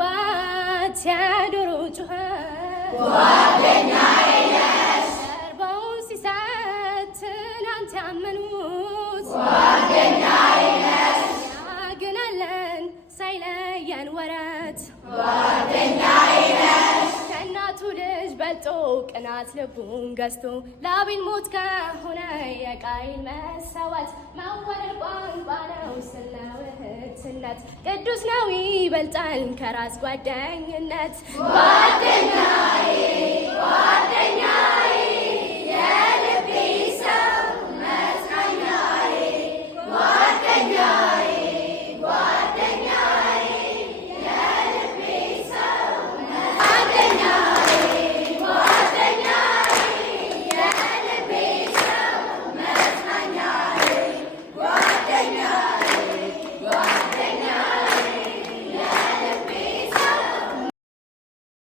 መግባት ያዶሮ ጩኸት ጓደኛዬ ነሽ ቀርበው ሲሰጥ ትናንት ያመኑት ጓደኛዬ ነሽ ያግናለን ሳይለየን ወረት ጓደኛዬ ነሽ ከእናቱ ልጅ በልጦ ቅናት ልቡን ገዝቶ ለአቤል ሞት ከሆነ የቃይል መሰዋት መወደድ ቋንቋ ነው ስለ ውህትነት ቅዱስ ነው ይበልጣል ከራስ ጓደኝነት ጓደኛዬ ጓደኛዬ